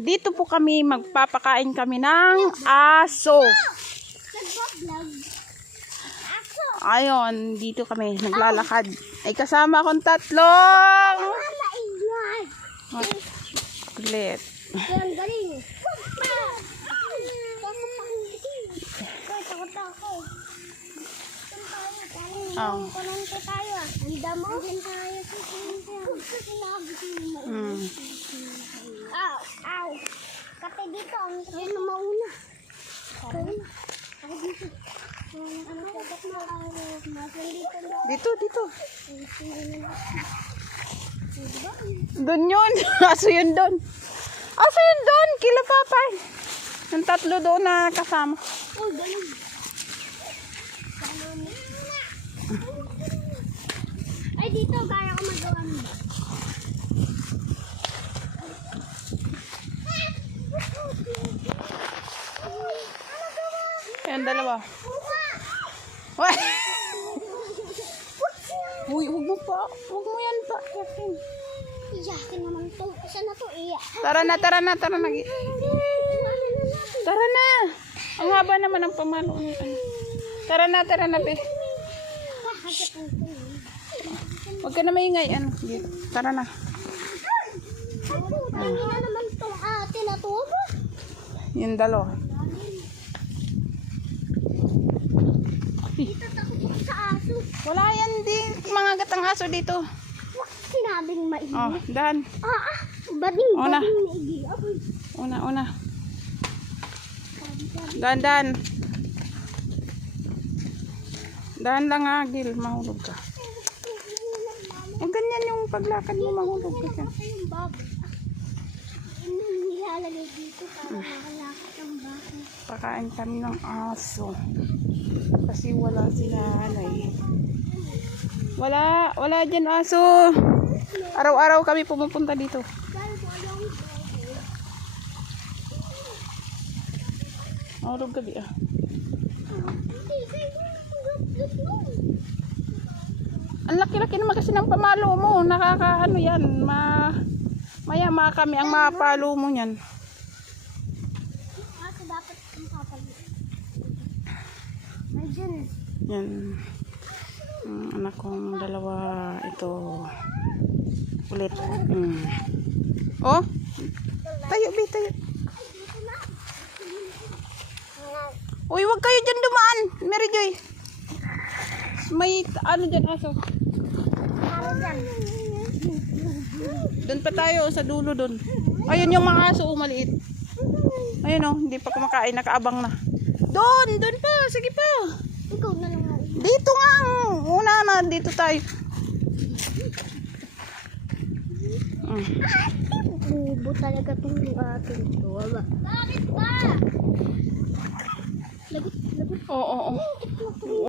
Dito po kami, magpapakain kami ng aso. Ayun, dito kami naglalakad. Ay kasama akong tatlong ulit. Kasi dito, ang yun na mauna. Dito. Doon yun. Aso yun doon. Kila papay. Yung tatlo doon na kasama. Oh, ganun. Ay, dito, kaya ko magawa mo. Ayan, dalawa. Uy, huwag mo pa. Huwag mo yan pa. Iyakin naman to. Isa na to, iyak. Tara na. Tara na. Ang haba naman ng pamalo. Tara na, be. Huwag ka na maingay. Dito. Tara na. Ano naman itong tinatubo? Yung dalawa. Dito takot ako sa aso. Wala yan din. Mga gatang aso dito. Wag sinabing maigi. Oh, dahan. Bading Una. maigi. Una. Dahan. Dahan lang Gil. Mahulog ka. Ganyan yung paglakad mo, mahulog ka dyan. Ito yung babo. Nilalagay dito para makalakad ang babo. Pakain kami ng aso. Kasi wala si nanay. Wala dyan aso. Araw-araw kami pumupunta dito. Mahulog gabi Ang laki-laki naman kasi ng pamalo mo. Nakakaano yan. Maya kami ang mapalo mo yan. Aso dapat ang papalit. Medyan. Yan. Ang anak kong dalawa. Ito. Ulit. Oh. Tayo. Uy, wag kayo dyan dumaan. Mary Joy. May dyan aso. Doon pa tayo sa dulo doon. Ayun yung mga aso maliit. Ayun hindi pa kumakain, nakaabang na. Doon pa, sige pa. Ikaw na lang. Dito nga, una na dito tayo. Bubo talaga itong ating ito. Bakit ba? Lagot. Oo.